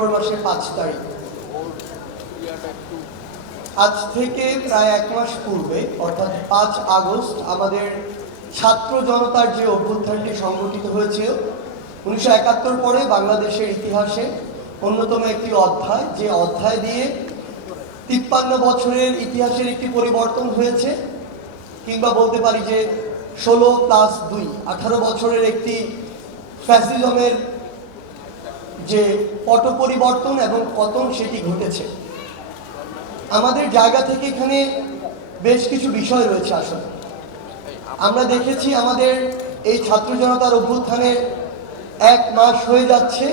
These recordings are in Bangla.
মাসের 5 তারিখ আজ থেকে প্রায় এক মাস পূর্বে অর্থাৎ 5 আগস্ট আমাদের ছাত্র জনতার যে অভ্যুত্থানটি সংগঠিত হয়েছিল 1971 পরে বাংলাদেশের ইতিহাসে অন্যতম একটি অধ্যায়, যে অধ্যায় দিয়ে 53 বছরের ইতিহাসের একটি পরিবর্তন হয়েছে, কিংবা বলতে পারি যে 16+2 18 বছরের একটি ফ্যাসিজমের যে পট পরিবর্তন এবং পতন সেটি ঘটেছে। আমাদের জায়গা থেকে এখানে বেশ কিছু বিষয় রয়েছে। আসলে আমরা দেখেছি আমাদের এই ছাত্র জনতার অভ্যুত্থানে 1 মাস হয়ে যাচ্ছে।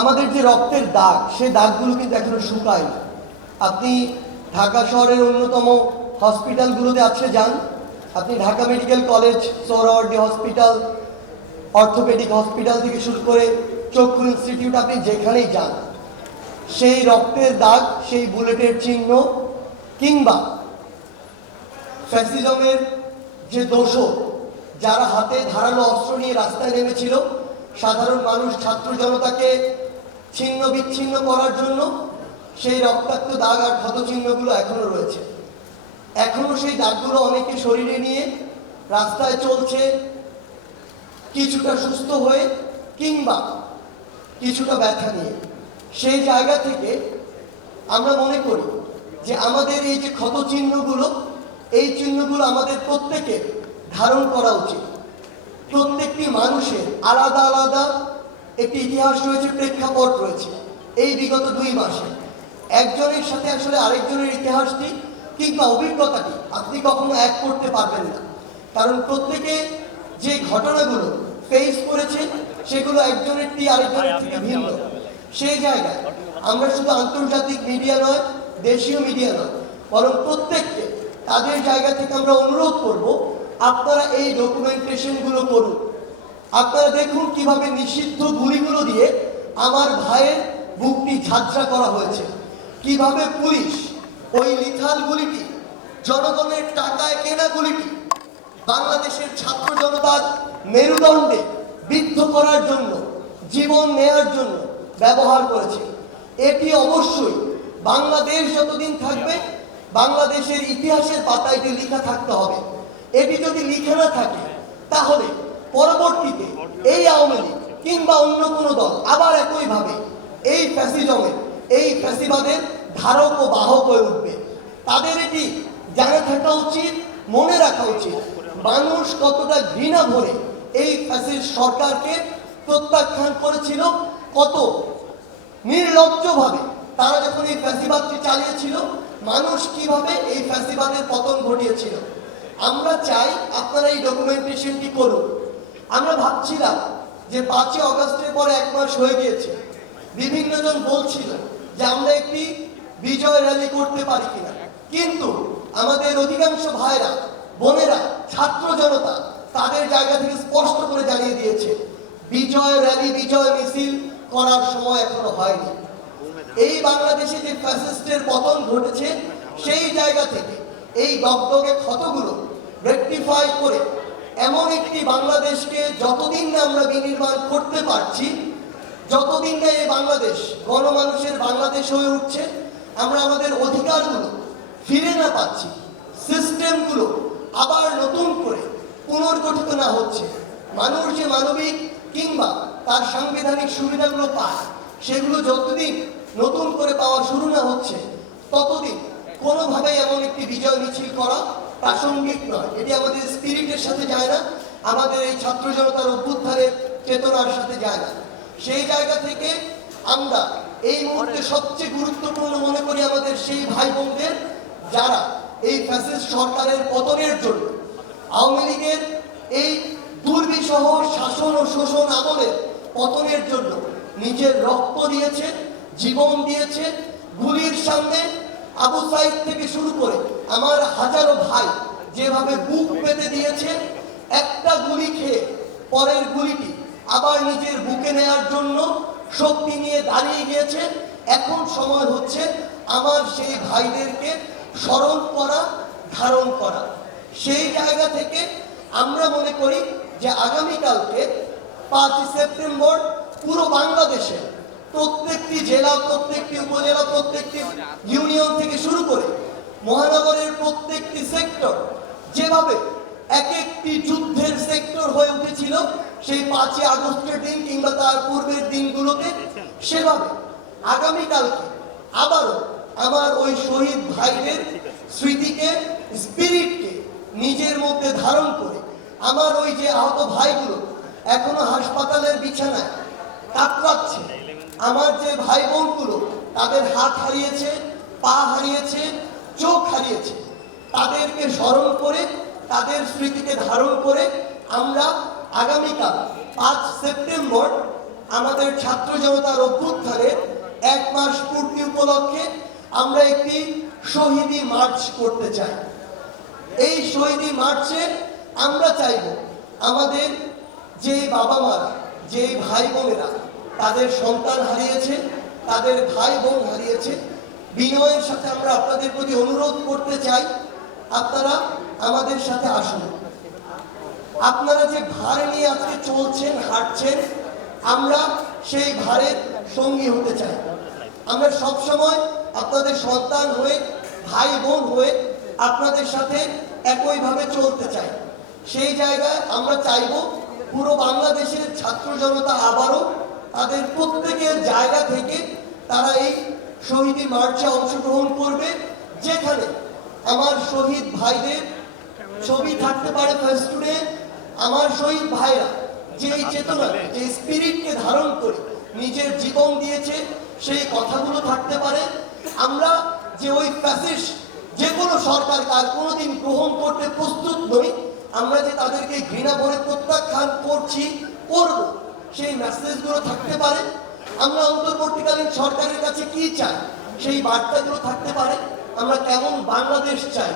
আমাদের যে রক্তের দাগ, সেই দাগগুলো কিন্তু এখনো শুকায় না। আপনি ঢাকা শহরের অন্যতম হসপিটালগুলোতে আজকে যান, আপনি Dhaka medical college, Suhrawardy hospital, orthopaedic hospital থেকে শুরু করে চক্ষু ইনস্টিটিউট, আপনি যেখানেই যান সেই রক্তের দাগ, সেই বুলেটের চিহ্ন, কিংবা ফ্যাসিজমের যে দোষর যারা হাতে ধারালো অস্ত্র নিয়ে রাস্তায় নেমেছিল সাধারণ মানুষ ছাত্র জনতাকে ছিন্ন বিচ্ছিন্ন করার জন্য, সেই রক্তাক্ত দাগ আর ক্ষতচিহ্নগুলো এখনো রয়েছে। এখনো সেই দাগগুলো অনেকে শরীরে নিয়ে রাস্তায় চলছে, কিছুটা সুস্থ হয়ে কিংবা কিছুটা ব্যথা নিয়ে। সেই জায়গা থেকে আমরা মনে করি যে আমাদের এই যে ক্ষত চিহ্নগুলো, এই চিহ্নগুলো আমাদের প্রত্যেকের ধারণ করা উচিত। প্রত্যেকটি মানুষের আলাদা আলাদা একটি ইতিহাস রয়েছে, প্রেক্ষাপট রয়েছে। এই বিগত 2 মাসে একজনের সাথে আসলে আরেকজনের ইতিহাসটি কিংবা অভিজ্ঞতাটি আপনি কখনো এক করতে পারবেন না, কারণ প্রত্যেকে যে ঘটনাগুলো ফেস করেছে সেগুলো একজনেরটি আরেকজনের থেকে ভিন্ন। সেই জায়গায় আমরা শুধু আন্তর্জাতিক মিডিয়া নয়, দেশীয় মিডিয়া নয়, বরং প্রত্যেককে তাদের জায়গা থেকে আমরা অনুরোধ করব, আপনারা এই ডকুমেন্টেশনগুলো করুন। আপনারা দেখুন কিভাবে নিষিদ্ধ গুলিগুলো দিয়ে আমার ভাইয়ের বুকটি ঝাঁঝরা করা হয়েছে, কিভাবে পুলিশ ওই লিথাল গুলিটি, জনগণের টাকায় কেনা গুলিটি বাংলাদেশের ছাত্র জনতার মেরুদণ্ডে বিদ্ধ করার জন্য, জীবন নেয়ার জন্য ব্যবহার করেছে। এটি অবশ্যই বাংলাদেশ যতদিন থাকবে বাংলাদেশের ইতিহাসের পাতায় এটি লেখা থাকতে হবে। এটি যদি লেখা না থাকে তাহলে পরবর্তীতে এই আওয়ামী লীগ কিংবা অন্য কোনো দল আবার একইভাবে এই ফ্যাসিজমের, এই ফ্যাসিবাদের ধারক ও বাহক হয়ে উঠবে। তাদের এটি জানা থাকা উচিত, মনে রাখা উচিত মানুষ কতটা ঘৃণা ভরে এই ফ্যাসিস্ট সরকারকে প্রত্যাখ্যান করেছিল, কত নির্লজ্জভাবে তারা যখন এই ফ্যাসিবাদটি চালিয়েছিল, মানুষ কিভাবে এই ফ্যাসিবাদের পতন ঘটিয়েছিল। আমরা চাই আপনারা এই ডকুমেন্টেশনটি করুন। আমরা ভাবছিলাম যে 5 আগস্টের পরে 1 মাস হয়ে গিয়েছে, বিভিন্ন জন বলছিল যে আমরা একটি বিজয় র্যালি করতে পারি কিনা, কিন্তু আমাদের অধিকাংশ ভাইরা, বোনেরা, ছাত্র জনতা তাদের জায়গা থেকে স্পষ্ট করে জানিয়ে দিয়েছে বিজয় র্যালি, বিজয় মিছিল করার সময় এখনো হয়নি। এই বাংলাদেশে যে ফ্যাসিস্টের পতন ঘটেছে সেই জায়গা থেকে এই দগদগে ক্ষতগুলো রেকটিফাই করে এমন একটি বাংলাদেশকে যতদিন না আমরা বিনির্মাণ করতে পারছি, যতদিন না এই বাংলাদেশ গণমানুষের বাংলাদেশ হয়ে উঠছে, আমরা আমাদের অধিকারগুলো ফিরে না পাচ্ছি, সিস্টেমগুলো আবার নতুন করে পুনর্গঠিত না হচ্ছে, মানুষ যে মানবিক কিংবা তার সাংবিধানিক সুবিধাগুলো পায় সেগুলো যতদিন নতুন করে পাওয়া শুরু না হচ্ছে, ততদিন কোনোভাবেই এমন একটি বিজয় মিছিল করা প্রাসঙ্গিক নয়। এটি আমাদের স্পিরিটের সাথে যায় না, আমাদের এই ছাত্র জনতার অভ্যুত্থানের চেতনার সাথে যায় না। সেই জায়গা থেকে আমরা এই মুহূর্তে সবচেয়ে গুরুত্বপূর্ণ মনে করি আমাদের সেই ভাই বোনদের যারা এই ফ্যাসিস্ট সরকারের পতনের জন্য, আওয়ামী লীগের এই দুর্বিষহ শাসন ও শোষণ আমলের পতনের জন্য নিজের রক্ত দিয়েছে, জীবন দিয়েছে। গুলির সামনে আবু সাইদ থেকে শুরু করে আমার হাজারো ভাই যেভাবে বুক পেতে দিয়েছে, একটা গুলি খেয়ে পরের গুলিটি আবার নিজের বুকে নেয়ার জন্য শক্তি নিয়ে দাঁড়িয়ে গিয়েছে। এখন সময় হচ্ছে আমার সেই ভাইদেরকে স্মরণ করা, ধারণ করা। সেই জায়গা থেকে আমরা মনে করি যে আগামীকালকে 5 সেপ্টেম্বর পুরো বাংলাদেশে প্রত্যেকটি জেলা, প্রত্যেকটি উপজেলা, প্রত্যেকটি ইউনিয়ন থেকে শুরু করে মহানগরের প্রত্যেকটি সেক্টর যেভাবে এক একটি যুদ্ধের সেক্টর হয়ে উঠেছিল সেই 5ই আগস্টের দিন কিংবা তার পূর্বের দিনগুলোতে, সেভাবে আগামীকালকে আবারও আমার ওই শহীদ ভাইদের স্মৃতিকে, স্পিরিটকে নিজের মধ্যে ধারণ করে আমার ওই যে আহত ভাইগুলো এখনো হাসপাতালের বিছানায় কাতরাচ্ছে, আমার যে ভাই বোনগুলো তাদের হাত হারিয়েছে, পা হারিয়েছে, চোখ হারিয়েছে, তাদেরকে স্মরণ করে তাদের স্মৃতিকে ধারণ করে আমরা আগামীকাল 5 সেপ্টেম্বর আমাদের ছাত্র জনতার অভ্যুত্থানের 1 মাস পূর্তি উপলক্ষে আমরা একটি শহীদি মার্চ করতে চাই। এই শহীদি মার্চে আমরা চাইব আমাদের যে বাবা মারা, যে ভাই বোনেরা তাদের সন্তান হারিয়েছে, তাদের ভাই বোন হারিয়েছে, বিনয়ের সাথে আমরা আপনাদের প্রতি অনুরোধ করতে চাই আপনারা আমাদের সাথে আসুন। আপনারা যে ভার নিয়ে আজকে চলছেন, হাঁটছেন, আমরা সেই ভারের সঙ্গী হতে চাই। আমরা সবসময় আপনাদের সন্তান হয়ে, ভাই বোন হয়ে আপনাদের সাথে একইভাবে চলতে চাই। সেই জায়গায় আমরা চাইব পুরো বাংলাদেশের ছাত্র জনতা আবারও তাদের প্রত্যেকের জায়গা থেকে তারা এই শহীদি মার্চে অংশগ্রহণ করবে, যেখানে আমার শহীদ ভাইদের ছবি থাকতে পারে ফেস্টুনে, আমার শহীদ ভাইরা যে চেতনা, যে স্পিরিটকে ধারণ করে নিজের জীবন দিয়েছে সেই কথাগুলো থাকতে পারে। আমরা যে ওই ফ্যাসিস্ট যে কোনো সরকার তার কোনোদিন গ্রহণ করতে প্রস্তুত নই, আমরা যে তাদেরকে ঘৃণা করে প্রত্যাখ্যান করছি, করব, সেই মেসেজগুলো থাকতে পারে। আমরা অন্তর্বর্তীকালীন সরকারের কাছে কি চাই সেই বার্তাগুলো থাকতে পারে। আমরা কেমন বাংলাদেশ চাই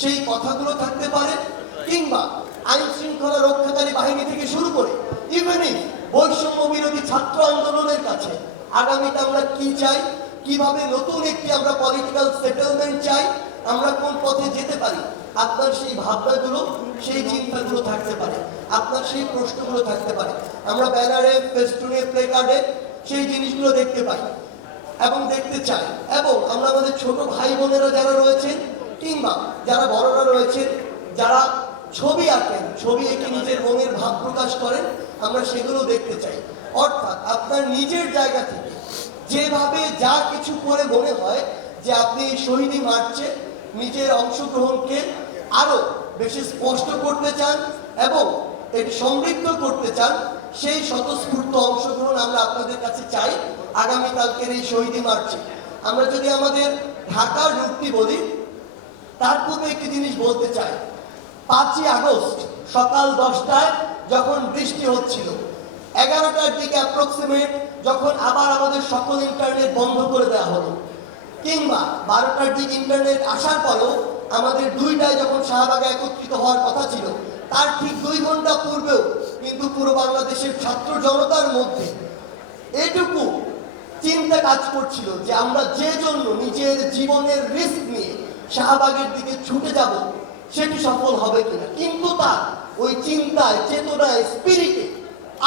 সেই কথাগুলো থাকতে পারে। কিংবা আইন শৃঙ্খলা রক্ষাকারী বাহিনী থেকে শুরু করে ইভেনিং বৈষম্য বিরোধী ছাত্র আন্দোলনের কাছে আগামীতে আমরা কি চাই, কিভাবে নতুন একটি আমরা পলিটিক্যাল সেটেলমেন্ট চাই, আমরা কোন পথে যেতে পারি, আপনার সেই ভাবনাগুলো, সেই চিন্তাগুলো থাকতে পারে, আপনার সেই প্রশ্নগুলো থাকতে পারে। আমরা ব্যানারে, ফেস্টুনে, প্লেকার্ডে সেই জিনিসগুলো দেখতে পাই এবং দেখতে চাই। এবং আমরা আমাদের ছোট ভাই বোনেরা যারা রয়েছেন কিংবা যারা বড়রা রয়েছেন, যারা ছবি আঁকেন, ছবি এঁকে নিজের মনের ভাব প্রকাশ করেন, আমরা সেগুলো দেখতে চাই। অর্থাৎ আপনার নিজের জায়গা থেকে যেভাবে যা কিছু করে মনে হয় যে আপনি শহীদি মার্চে নিজের অংশগ্রহণকে আরো বেশি স্পষ্ট করতে চান এবং এটি সমৃদ্ধ করতে চান, সেই স্বতঃস্ফূর্ত অংশগ্রহণ আমরা আপনাদের কাছে চাই আগামীকালকের এই শহীদি মার্চে। আমরা যদি আমাদের ঢাকার রূপটি বলি, তার পূর্বে একটি জিনিস বলতে চাই। 5ই আগস্ট সকাল 10টায় যখন বৃষ্টি হচ্ছিল, 11টার দিকে অ্যাপ্রক্সিমেট যখন আবার আমাদের সকল ইন্টারনেট বন্ধ করে দেওয়া হলো, কিংবা 12টার দিকে ইন্টারনেট আসার পরেও আমাদের 2টায় যখন শাহবাগে একত্রিত হওয়ার কথা ছিল, তার ঠিক 2 ঘন্টা পূর্বেও কিন্তু পুরো বাংলাদেশের ছাত্র জনতার মধ্যে এটুকু চিন্তা কাজ করছিল যে আমরা যে জন্য নিজের জীবনের রিস্ক নিয়ে শাহবাগের দিকে ছুটে যাব সেটি সফল হবে কিনা। কিন্তু তার ওই চিন্তায়, চেতনায়, স্পিরিটে,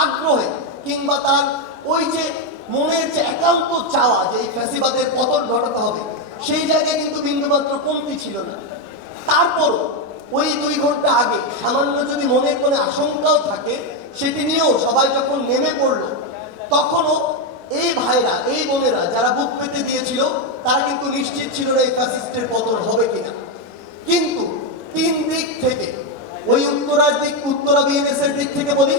আগ্রহে কিংবা তার ওই যে মনের যে একান্ত চাওয়া যে এই ফ্যাসিবাদের পতন ঘটাতে হবে, সেই জায়গায় কিন্তু বিন্দুমাত্র কমতি ছিল না। তারপর ওই 2 ঘন্টা আগে সামান্য যদি মনের কোনো আশঙ্কাও থাকে, সেটি নিয়েও সবাই যখন নেমে পড়লো, তখনও এই ভাইরা, এই বোনেরা যারা বুক পেতে দিয়েছিল তারা কিন্তু নিশ্চিত ছিল না এই ফ্যাসিস্টের পতন হবে কিনা। কিন্তু 3 দিক থেকে, ওই উত্তরার দিক, উত্তরা বিএনএস এর দিক থেকে বলি,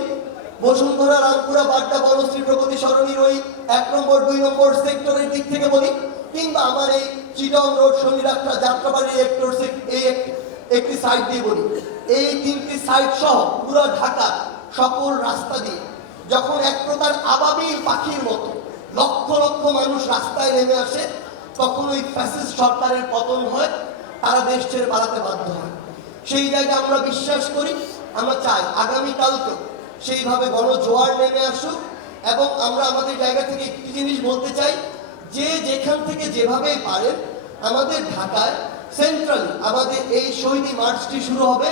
বসুন্ধরা, রামপুরা, বাড্ডা, বনশ্রী, প্রগতি সরণির ওই 1 নম্বর 2 নম্বর সেক্টরের দিক থেকে বলি, কিংবা আমার এই চিটং রোড, শনিরাত্রা, যাত্রাবাড়ির এই একটি সাইড দিয়ে বলি, এই 3টি সাইড সহ পুরো ঢাকা সকল রাস্তা দিয়ে যখন এক প্রকার আবাবিল পাখির মতো লক্ষ লক্ষ মানুষ রাস্তায় নেমে আসে, তখন ওই ফ্যাসিস্ট সরকারের পতন হয়, তারা দেশ ছেড়ে পালাতে বাধ্য হয়। সেই জায়গায় আমরা বিশ্বাস করি, আমরা চাই আগামীকালকে সেইভাবে গণজোয়ার নেমে আসুক। এবং আমরা আমাদের জায়গা থেকে একটি জিনিস বলতে চাই, যে যেখান থেকে যেভাবে পারেন আমাদের ঢাকায় সেন্ট্রালি আমাদের এই শহীদি মার্চটি শুরু হবে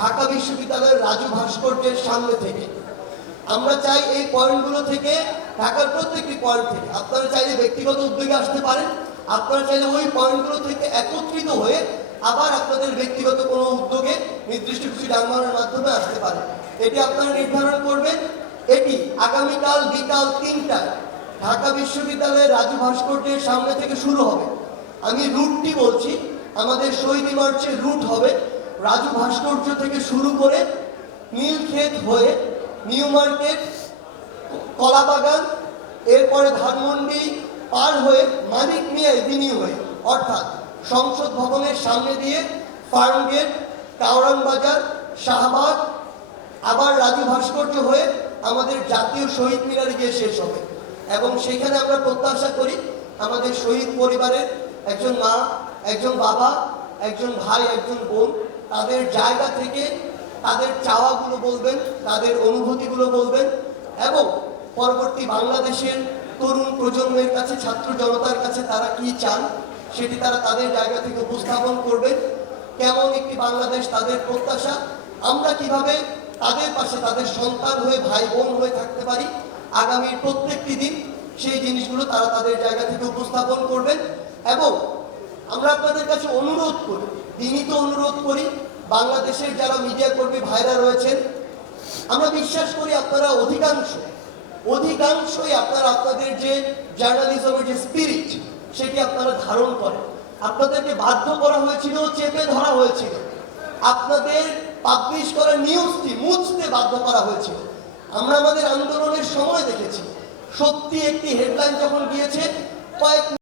ঢাকা বিশ্ববিদ্যালয়ের রাজু ভাস্কর্যের সামনে থেকে। আমরা চাই এই পয়েন্টগুলো থেকে ঢাকার প্রত্যেকটি পয়েন্ট থেকে। আপনারা চাইলে ব্যক্তিগত উদ্যোগে আসতে পারেন, আপনারা চাইলে ওই পয়েন্টগুলো থেকে একত্রিত হয়ে আবার আপনাদের ব্যক্তিগত কোনো উদ্যোগে নির্দিষ্ট কিছু যানবাহনের মাধ্যমে আসতে পারেন। এটি আপনারা নির্ধারণ করবেন। এটি আগামীকাল বিকাল 3টায় ঢাকা বিশ্ববিদ্যালয়ের রাজু ভাস্কর্যের সামনে থেকে শুরু হবে। আমি রুটটি বলছি, আমাদের শহীদ মার্চের রুট হবে রাজু ভাস্কর্য থেকে শুরু করে নীলক্ষেত হয়ে নিউ মার্কেট, কলাবাগান, এরপরে ধানমন্ডি পার হয়ে মানিক মিয়া এভিনিউ হয়ে, অর্থাৎ সংসদ ভবনের সামনে দিয়ে ফার্মগেট, কাউরান বাজার, শাহবাগ, আবার রাজু ভাস্কর্য হয়ে আমাদের জাতীয় শহীদ মিনারে গিয়ে শেষ হবে। এবং সেখানে আমরা প্রত্যাশা করি আমাদের শহীদ পরিবারের একজন মা, একজন বাবা, একজন ভাই, একজন বোন তাদের জায়গা থেকে তাদের চাওয়াগুলো বলবেন, তাদের অনুভূতিগুলো বলবেন এবং পরবর্তী বাংলাদেশের তরুণ প্রজন্মের কাছে, ছাত্র জনতার কাছে তারা কি চান সেটি তারা তাদের জায়গা থেকে উপস্থাপন করবেন। কেমন একটি বাংলাদেশ তাদের প্রত্যাশা, আমরা কিভাবে তাদের পাশে তাদের সন্তান হয়ে, ভাই বোন হয়ে থাকতে পারি আগামীর প্রত্যেকটি দিন, সেই জিনিসগুলো তারা তাদের জায়গা থেকে উপস্থাপন করবেন। এবং আমরা আপনাদের কাছে অনুরোধ করি, বিনীত অনুরোধ করি, বাংলাদেশের যারা মিডিয়া কর্মী ভাইরা রয়েছেন, আমরা বিশ্বাস করি আপনারা অধিকাংশই আপনারা আপনাদের যে জার্নালিজমের যে স্পিরিট সেটি আপনারা ধারণ করেন। আপনাদেরকে বাধ্য করা হয়েছিল, চেপে ধরা হয়েছিল, আপনাদের পাবলিশ করা নিউজটি মুছতে বাধ্য করা হয়েছিল। আমরা আমাদের আন্দোলনের সময় দেখেছি সত্যি একটি হেডলাইন যখন গিয়েছে কয়েক